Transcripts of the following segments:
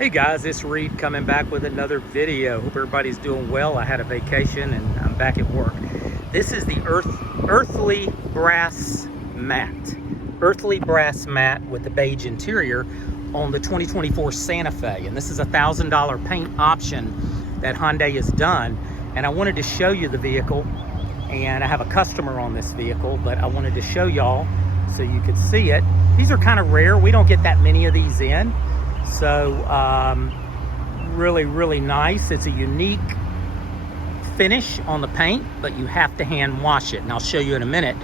Hey guys, it's Reed coming back with another video. Hope everybody's doing well. I had a vacation and I'm back at work. This is the Earthy Brass Matte. Earthy Brass Matte with the beige interior on the 2024 Santa Fe. And this is a $1,000 paint option that Hyundai has done. And I wanted to show you the vehicle. And I have a customer on this vehicle, but I wanted to show y'all so you could see it. These are kind of rare. We don't get that many of these in. So really nice. It's a unique finish on the paint, but you have to hand wash it, and I'll show you in a minute.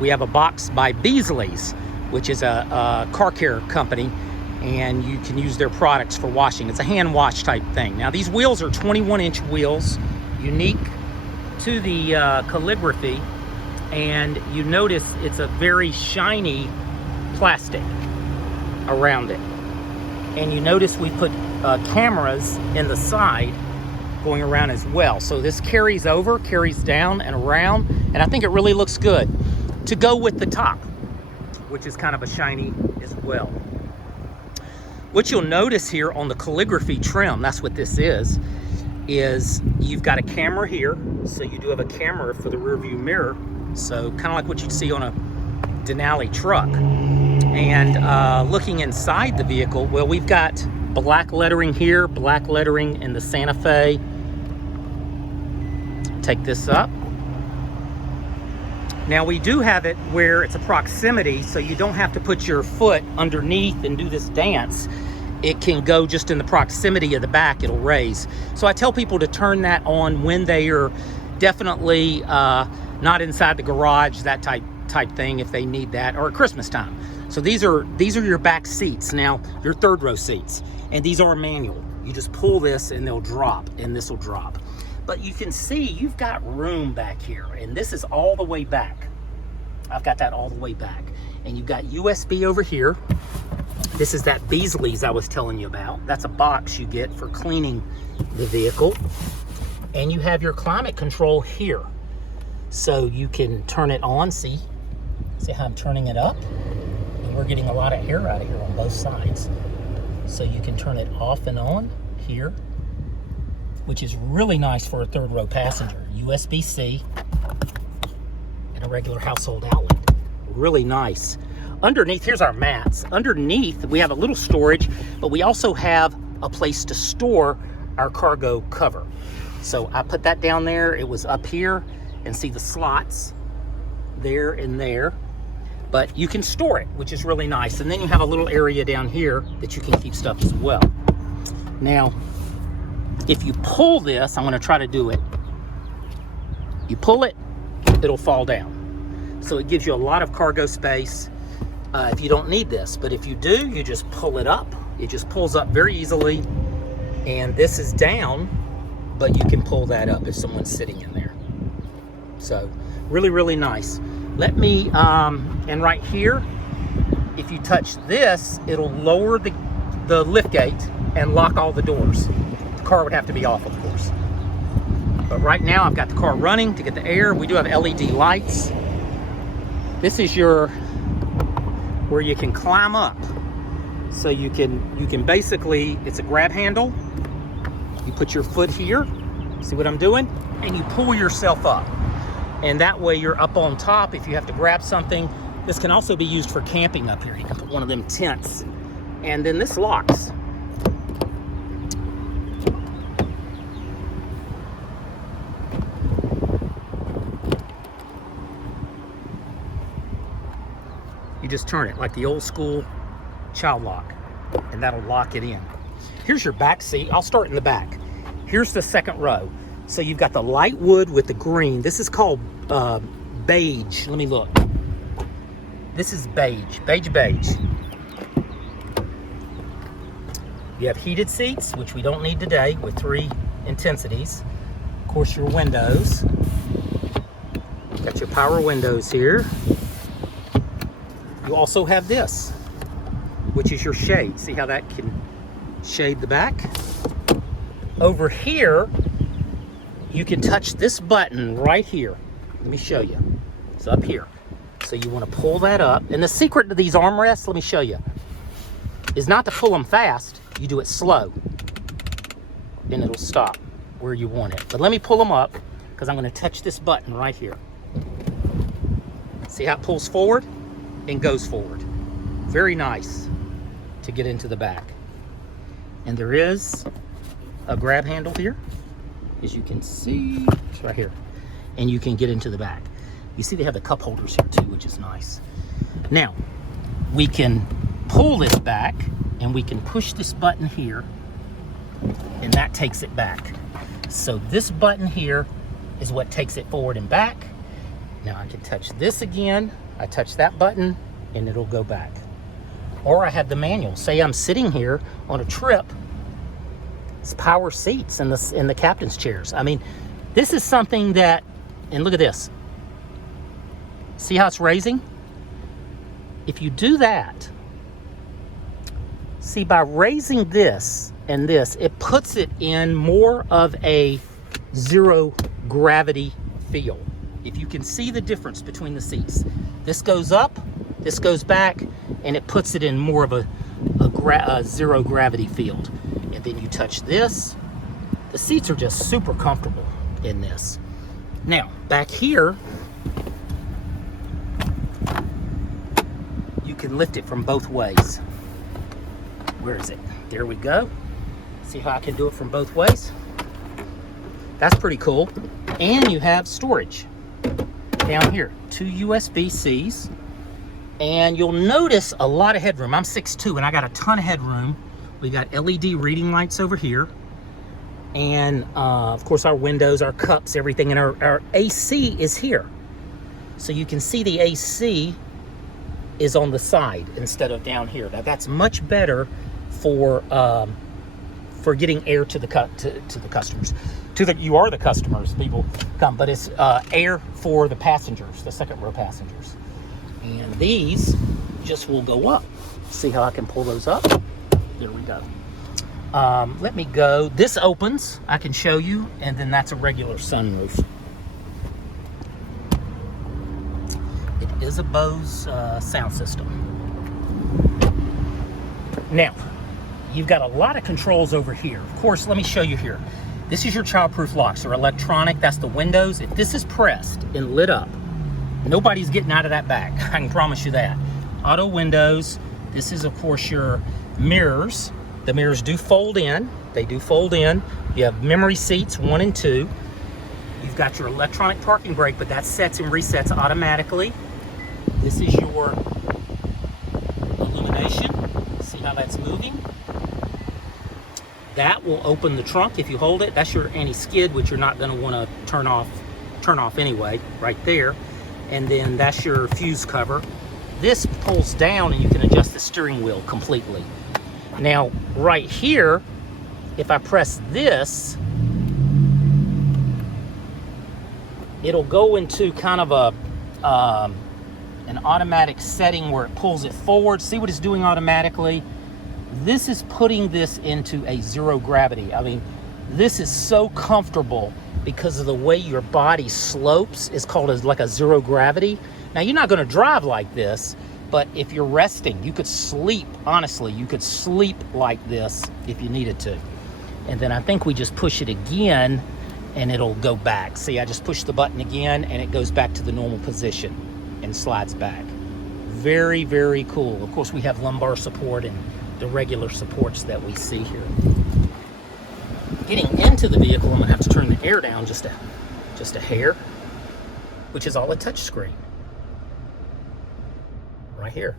We have a box by Beasley's, which is a car care company, and you can use their products for washing. It's a hand wash type thing. Now these wheels are 21-inch wheels, unique to the calligraphy, and you notice it's a very shiny plastic around it. And you notice we put cameras in the side going around as well. So this carries over, carries down and around, and I think it really looks good to go with the top, which is kind of a shiny as well. What you'll notice here on the calligraphy trim, that's what this is you've got a camera here. So you do have a camera for the rear view mirror. So kind of like what you'd see on a Denali truck. And looking inside the vehicle, well, we've got black lettering here, black lettering in the Santa Fe. Take this up. Now we do have it where it's a proximity, so you don't have to put your foot underneath and do this dance. It can go just in the proximity of the back, it'll raise. So I tell people to turn that on when they are definitely not inside the garage, that type thing, if they need that, or at Christmas time. So these are your back seats. Now, your third row seats. And these are manual. You just pull this and they'll drop, and this will drop. But you can see you've got room back here, and this is all the way back. I've got that all the way back. And you've got USB over here. This is that Beasley's I was telling you about. That's a box you get for cleaning the vehicle. And you have your climate control here. So you can turn it on, see how I'm turning it up? And we're getting a lot of air out of here on both sides. So you can turn it off and on here, which is really nice for a third row passenger. USB-C and a regular household outlet. Really nice. Underneath, here's our mats. Underneath, we have a little storage, but we also have a place to store our cargo cover. So I put that down there. It was up here, and see the slots there and there. But you can store it, which is really nice. And then you have a little area down here that you can keep stuff as well. Now, if you pull this, I'm gonna try to do it. You pull it, it'll fall down. So it gives you a lot of cargo space if you don't need this. But if you do, you just pull it up. It just pulls up very easily. And this is down, but you can pull that up if someone's sitting in there. So really nice. Let me, and right here, if you touch this, it'll lower the lift gate and lock all the doors. The car would have to be off, of course. But right now I've got the car running to get the air. We do have LED lights. This is where you can climb up. So you can basically, it's a grab handle. You put your foot here, see what I'm doing? And you pull yourself up. And that way you're up on top if you have to grab something. This can also be used for camping up here. You can put one of them tents. And then this locks. You just turn it like the old school child lock, and that'll lock it in. Here's your back seat. I'll start in the back. Here's the second row. So you've got the light wood with the green. This is called beige. Let me look. This is beige. Beige. You have heated seats, which we don't need today, with 3 intensities. Of course, your windows. Got your power windows here. You also have this, which is your shade. See how that can shade the back? Over here, you can touch this button right here. Let me show you. It's up here. So you want to pull that up. And the secret to these armrests, let me show you, is not to pull them fast. You do it slow, and it'll stop where you want it. But let me pull them up, because I'm going to touch this button right here. See how it pulls forward and goes forward. Very nice to get into the back. And there is a grab handle here, as you can see. It's right here. And you can get into the back. You see they have the cup holders here too, which is nice. Now, we can pull this back, and we can push this button here, and that takes it back. So this button here is what takes it forward and back. Now I can touch this again. I touch that button, and it'll go back. Or I have the manual. Say I'm sitting here on a trip. It's power seats in the captain's chairs. I mean, this is something that, and look at this. See how it's raising? If you do that, see, by raising this and this, it puts it in more of a zero gravity feel. If you can see the difference between the seats. This goes up, this goes back, and it puts it in more of a zero gravity field. And then you touch this. The seats are just super comfortable in this. Now, back here, you can lift it from both ways. Where is it? There we go. See how I can do it from both ways? That's pretty cool. And you have storage down here. 2 USB-Cs. And you'll notice a lot of headroom. I'm 6'2", and I got a ton of headroom. We got LED reading lights over here. And of course our windows, our cups, everything. And our AC is here. So you can see the AC is on the side instead of down here. Now that's much better for getting air to the customers. You are the customers, people come, but it's air for the passengers, the second row passengers. And these just will go up. See how I can pull those up? There we go. Let me go. This opens, I can show you, and then that's a regular sunroof. It is a Bose sound system. Now, you've got a lot of controls over here. Of course, let me show you here. This is your childproof locks. They're electronic. That's the windows. If this is pressed and lit up, nobody's getting out of that back. I can promise you that. Auto windows. This is, of course, your mirrors. The mirrors do fold in. They do fold in. You have memory seats 1 and 2. You've got your electronic parking brake, but that sets and resets automatically. This is your illumination. See how that's moving? That will open the trunk if you hold it. That's your anti-skid, which you're not going to want to turn off anyway, right there. And then that's your fuse cover. This pulls down and you can adjust the steering wheel completely. Now, right here, if I press this, it'll go into kind of an automatic setting where it pulls it forward. See what it's doing automatically? This is putting this into a zero gravity. I mean, this is so comfortable because of the way your body slopes. It's called like a zero gravity. Now, you're not going to drive like this, but if you're resting, you could sleep. Honestly, you could sleep like this if you needed to. And then I think we just push it again and it'll go back. See, I just push the button again and it goes back to the normal position and slides back. Very, very cool. Of course, we have lumbar support and the regular supports that we see here. Getting into the vehicle, I'm gonna have to turn the air down just a hair, which is all a touch screen. Right here.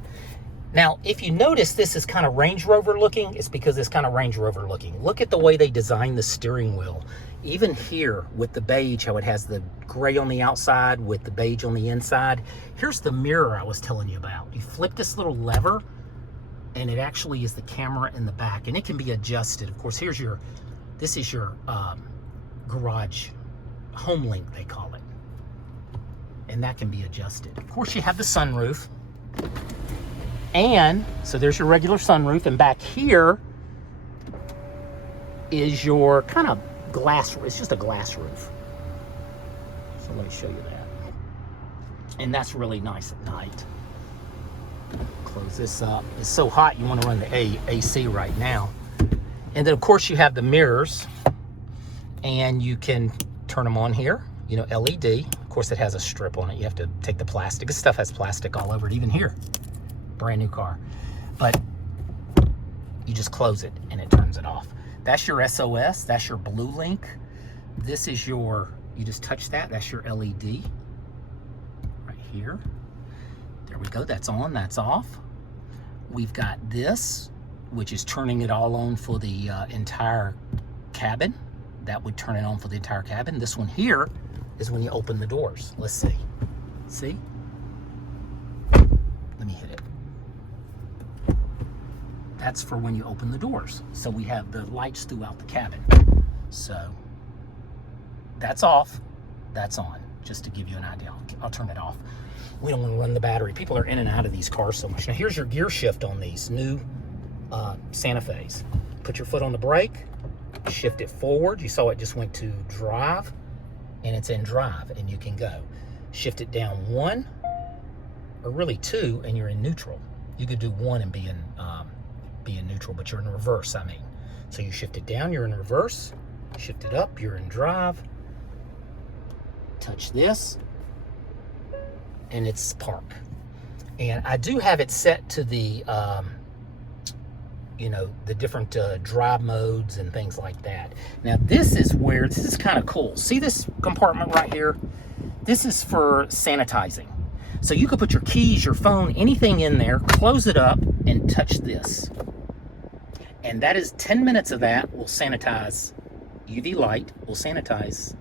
Now, if you notice this is kind of Range Rover looking, it's because it's kind of Range Rover looking. Look at the way they designed the steering wheel. Even here with the beige, how it has the gray on the outside with the beige on the inside. Here's the mirror I was telling you about. You flip this little lever and it actually is the camera in the back and it can be adjusted. Of course, this is your garage home link, they call it. And that can be adjusted. Of course, you have the sunroof. And so there's your regular sunroof, and back here is your kind of glass, it's just a glass roof. So let me show you that. And that's really nice at night. Close this up. It's so hot you want to run the AC right now. And then of course you have the mirrors, and you can turn them on here, you know, LED. Of course it has a strip on it. You have to take the plastic. This stuff has plastic all over it, even here. Brand new car. But you just close it and it turns it off. That's your SOS, that's your blue link. This is your, you just touch that, that's your LED right here. There we go, that's on, that's off. We've got this, which is turning it all on for the entire cabin. That would turn it on for the entire cabin. This one here is when you open the doors. Let's see. See? Let me hit it. That's for when you open the doors. So we have the lights throughout the cabin. So that's off, that's on, just to give you an idea. I'll turn it off. We don't want to run the battery. People are in and out of these cars so much. Now here's your gear shift on these new Santa Fe's. Put your foot on the brake, shift it forward. You saw it just went to drive, and it's in drive, and you can go. Shift it down 1, or really 2, and you're in neutral. You could do 1 and be in neutral, but you're in reverse, I mean. So you shift it down, you're in reverse. Shift it up, you're in drive. Touch this, and it's park. And I do have it set to the you know, the different drive modes and things like that. Now this is where, this is kind of cool. See this compartment right here? This is for sanitizing. So you could put your keys, your phone, anything in there, close it up, and touch this. And that is 10 minutes of that will sanitize, UV light will sanitize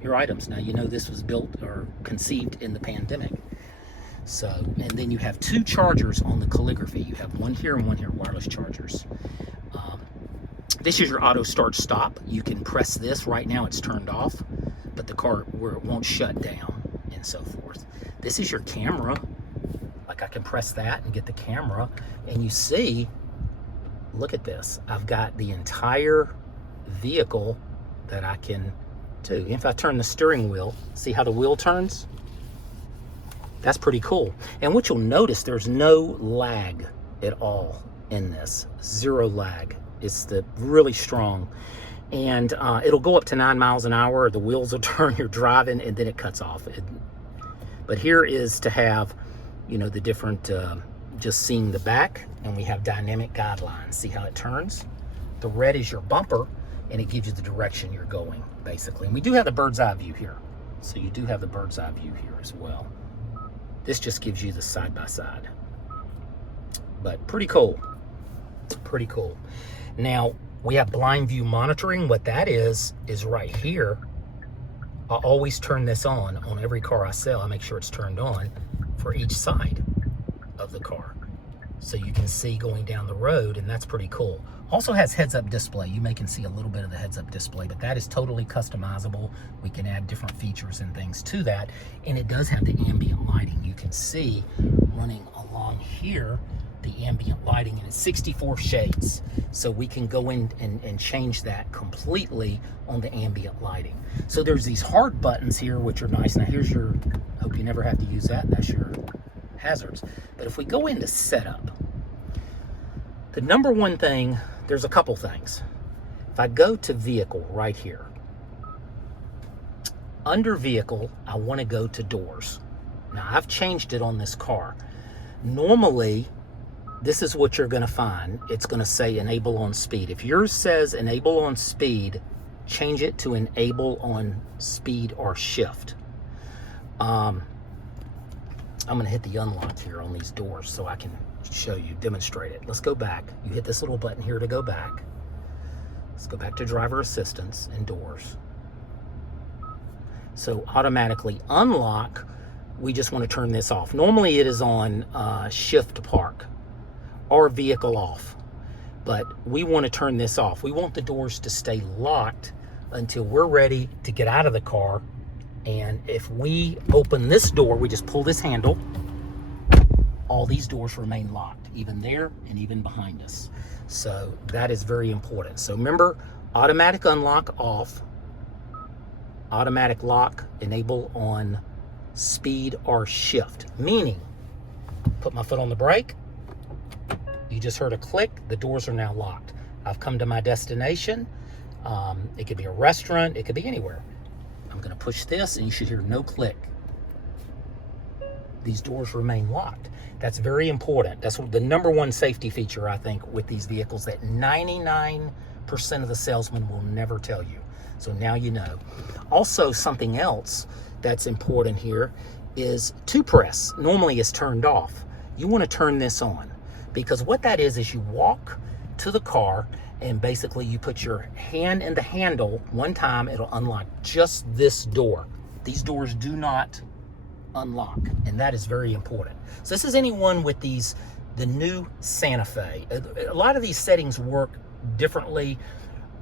your items. Now you know this was built or conceived in the pandemic. So, and then you have 2 chargers on the Calligraphy. You have one here and one here, wireless chargers. This is your auto start stop. You can press this. Right now it's turned off, but the car where it won't shut down and so forth. This is your camera. Like I can press that and get the camera, and you see, look at this. I've got the entire vehicle that I can do. If I turn the steering wheel, see how the wheel turns? That's pretty cool. And what you'll notice, there's no lag at all in this. 0 lag. It's really strong. And it'll go up to 9 miles an hour. The wheels will turn, you're driving, and then it cuts off. But here is to have, you know, the different, just seeing the back, and we have dynamic guidelines. See how it turns? The red is your bumper, and it gives you the direction you're going, basically. And we do have the bird's eye view here. So you do have the bird's eye view here as well. This just gives you the side-by-side. But pretty cool. Pretty cool. Now, we have blind view monitoring. What that is right here. I always turn this on every car I sell. I make sure it's turned on for each side of the car. So you can see going down the road, and that's pretty cool. Also has heads-up display. You may can see a little bit of the heads-up display, but that is totally customizable. We can add different features and things to that, and it does have the ambient lighting. You can see running along here the ambient lighting, and it's 64 shades. So we can go in and change that completely on the ambient lighting. So there's these hard buttons here, which are nice. Now here's your, hope you never have to use that. That's your hazards. But if we go into setup, the number one thing, there's a couple things. If I go to vehicle right here, under vehicle, I want to go to doors. Now I've changed it on this car. Normally, this is what you're going to find. It's going to say enable on speed. If yours says enable on speed, change it to enable on speed or shift. I'm going to hit the unlock here on these doors so I can show you, demonstrate it. Let's go back. You hit this little button here to go back. Let's go back to driver assistance and doors. So automatically unlock, we just want to turn this off. Normally it is on shift to park or vehicle off, but we want to turn this off. We want the doors to stay locked until we're ready to get out of the car. And if we open this door, we just pull this handle, all these doors remain locked, even there and even behind us. So that is very important. So remember, automatic unlock off, automatic lock, enable on speed or shift, meaning put my foot on the brake, you just heard a click, the doors are now locked. I've come to my destination. It could be a restaurant, it could be anywhere. I'm gonna push this and you should hear no click. These doors remain locked. That's very important. That's the number one safety feature, I think, with these vehicles that 99% of the salesmen will never tell you. So now you know. Also, something else that's important here is to press. Normally it's turned off. You want to turn this on, because what that is you walk to the car and basically you put your hand in the handle one time, it'll unlock just this door. These doors do not unlock, and that is very important. So this is anyone with the new Santa Fe. A lot of these settings work differently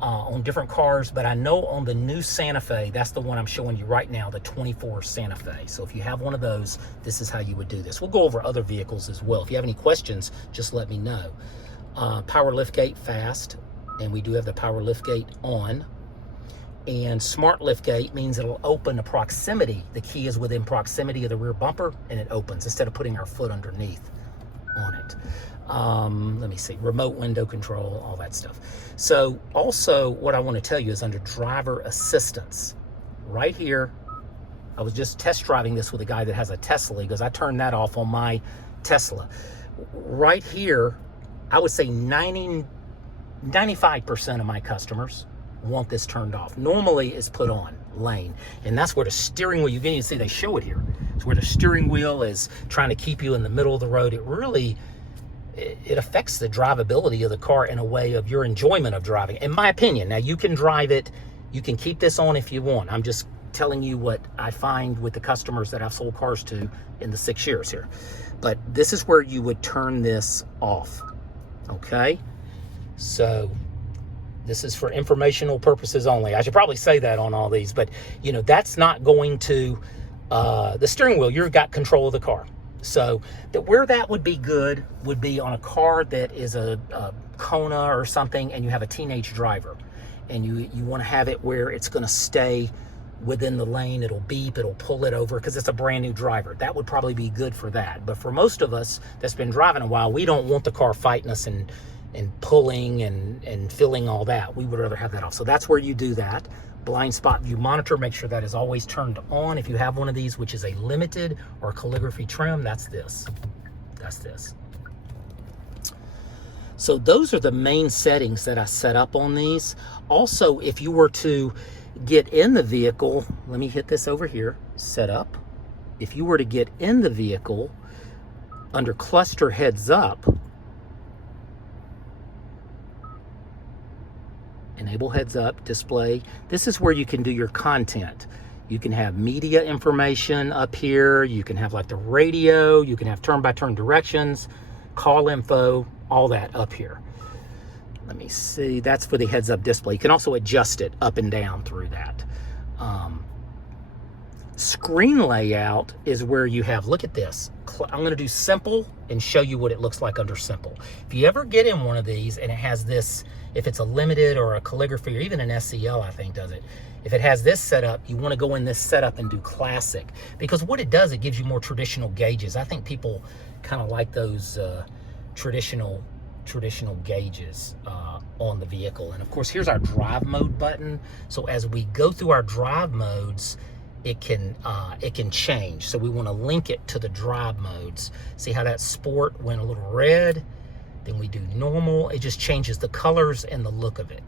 on different cars, but I know on the new Santa Fe, that's the one I'm showing you right now, the 24 Santa Fe. So if you have one of those, this is how you would do this. We'll go over other vehicles as well. If you have any questions, just let me know. Power liftgate fast, and we do have the power liftgate on. And smart liftgate means it'll open a proximity. The key is within proximity of the rear bumper, and it opens instead of putting our foot underneath on it. Let me see, remote window control, all that stuff. So also what I want to tell you is under driver assistance, right here, I was just test driving this with a guy that has a Tesla because I turned that off on my Tesla. Right here, I would say 95% of my customers want this turned off. Normally it's put on lane, and that's where the steering wheel, you can even see they show it here. It's where the steering wheel is trying to keep you in the middle of the road. It affects the drivability of the car in a way of your enjoyment of driving, in my opinion. Now you can drive it, you can keep this on if you want. I'm just telling you what I find with the customers that I've sold cars to in the 6 years here. But this is where you would turn this off, okay? So this is for informational purposes only. I should probably say that on all these, but you know, that's not going to, the steering wheel, you've got control of the car. So where that would be good would be on a car that is a Kona or something, and you have a teenage driver, and you want to have it where it's going to stay within the lane. It'll beep, it'll pull it over because it's a brand new driver. That would probably be good for that. But for most of us that's been driving a while, we don't want the car fighting us and pulling and filling all that. We would rather have that off. So that's where you do that. Blind spot view monitor, make sure that is always turned on. If you have one of these, which is a limited or calligraphy trim, that's this. That's this. So those are the main settings that I set up on these. Also, if you were to get in the vehicle, let me hit this over here, set up. If you were to get in the vehicle under cluster heads up, enable heads up display. This is where you can do your content. You can have media information up here. You can have like the radio. You can have turn-by-turn directions, call info, all that up here. Let me see. That's for the heads up display. You can also adjust it up and down through that. Screen layout is where you have, look at this. I'm going to do simple and show you what it looks like under simple. If you ever get in one of these and it has this, if it's a limited or a calligraphy or even an SEL, I think does it. If it has this setup, you want to go in this setup and do classic, because what it does, it gives you more traditional gauges. I think people kind of like those traditional gauges on the vehicle. And of course, here's our drive mode button. So as we go through our drive modes, it can change. So we want to link it to the drive modes. See how that sport went a little red? Then we do normal. It just changes the colors and the look of it.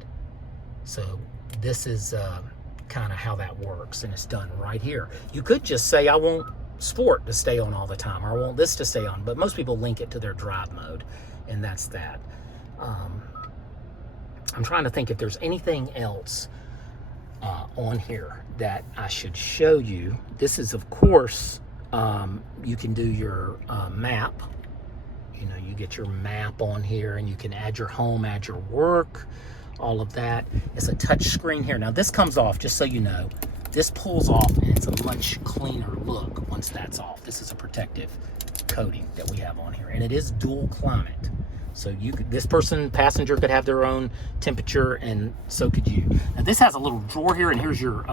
So this is kind of how that works, and it's done right here. You could just say, I want sport to stay on all the time, or I want this to stay on, but most people link it to their drive mode, and that's that. I'm trying to think if there's anything else on here that I should show you. This is, of course, you can do your map. You know, you get your map on here, and you can add your home, add your work, all of that. It's a touch screen here. Now this comes off, just so you know. This pulls off, and it's a much cleaner look once that's off. This is a protective coating that we have on here, and it is dual climate. So this passenger could have their own temperature, and so could you. Now this has a little drawer here, and here's your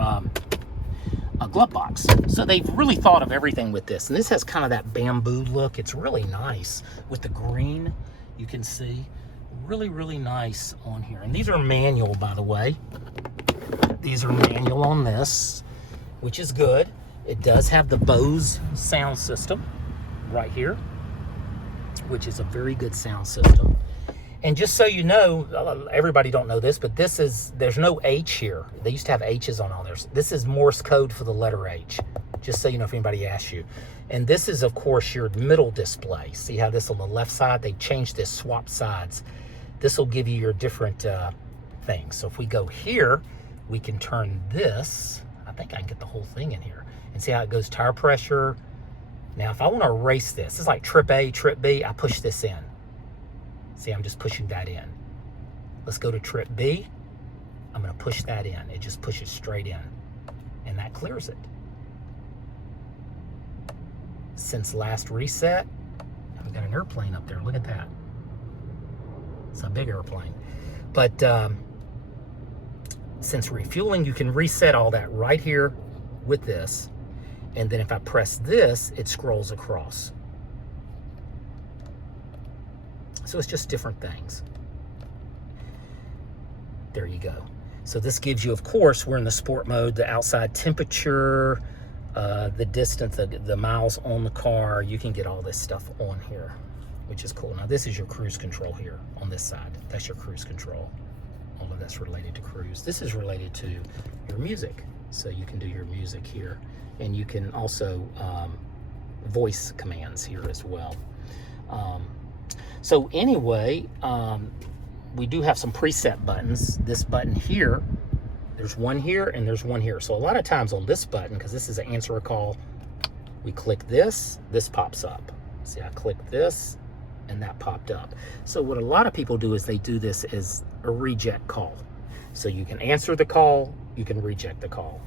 a glove box. So they've really thought of everything with this. And this has kind of that bamboo look. It's really nice with the green, you can see. really, really nice on here. And these are manual, by the way. These are manual on this, which is good. It does have the Bose sound system right here, which is a very good sound system. And just so you know, everybody don't know this, but there's no H here. They used to have H's on all theirs. This is Morse code for the letter H, just so you know if anybody asks you. And this is, of course, your middle display. See how this on the left side, they changed this, swap sides. This will give you your different things. So if we go here, we can turn this. I think I can get the whole thing in here. And see how it goes, tire pressure. Now, if I want to erase this, it's like trip A, trip B, I push this in. See, I'm just pushing that in. Let's go to trip B. I'm going to push that in. It just pushes straight in. And that clears it. Since last reset, we got an airplane up there. Look at that. It's a big airplane. But since refueling, you can reset all that right here with this. And then if I press this, it scrolls across. So it's just different things. There you go. So this gives you, of course, we're in the sport mode, the outside temperature, the distance, the miles on the car. You can get all this stuff on here, which is cool. Now this is your cruise control here on this side. That's your cruise control. All of that's related to cruise. This is related to your music. So you can do your music here. And you can also voice commands here as well. So anyway, we do have some preset buttons. This button here, there's one here and there's one here. So a lot of times on this button, because this is an answer a call, we click this pops up. See, I click this and that popped up. So what a lot of people do is they do this as a reject call. So you can answer the call, you can reject the call.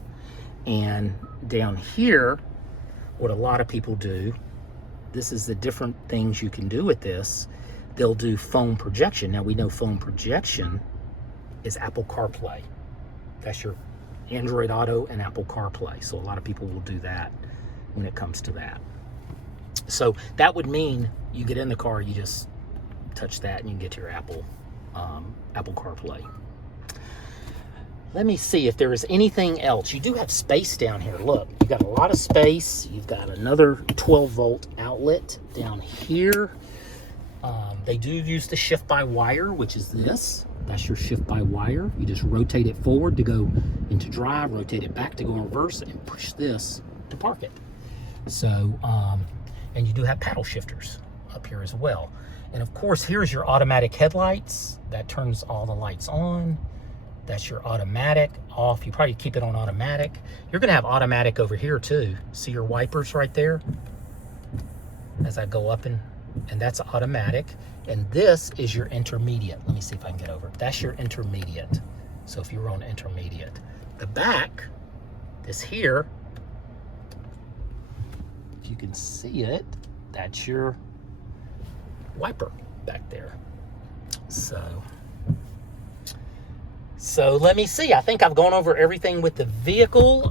And down here, what a lot of people do, this is the different things you can do with this. They'll do phone projection. Now we know phone projection is Apple CarPlay. That's your Android Auto and Apple CarPlay. So a lot of people will do that when it comes to that. So that would mean you get in the car, you just touch that and you can get to your Apple CarPlay. Let me see if there is anything else. You do have space down here. Look, you've got a lot of space. You've got another 12-volt outlet down here. They do use the shift-by-wire, which is this. That's your shift-by-wire. You just rotate it forward to go into drive, rotate it back to go in reverse, and push this to park it. So, and you do have paddle shifters up here as well. And of course, here's your automatic headlights. That turns all the lights on. That's your automatic off. You probably keep it on automatic. You're gonna have automatic over here too. See your wipers right there? As I go up and that's automatic. And this is your intermediate. Let me see if I can get over. That's your intermediate. So if you were on intermediate. The back, this here, if you can see it, that's your wiper back there. So let me see. I think I've gone over everything with the vehicle.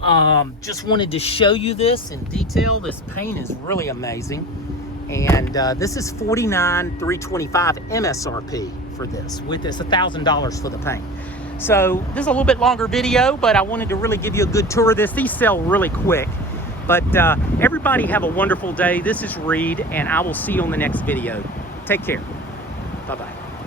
Just wanted to show you this in detail. This paint is really amazing. And this is $49,325 MSRP for this. With this, $1,000 for the paint. So this is a little bit longer video, but I wanted to really give you a good tour of this. These sell really quick. But everybody have a wonderful day. This is Reed, and I will see you on the next video. Take care. Bye-bye.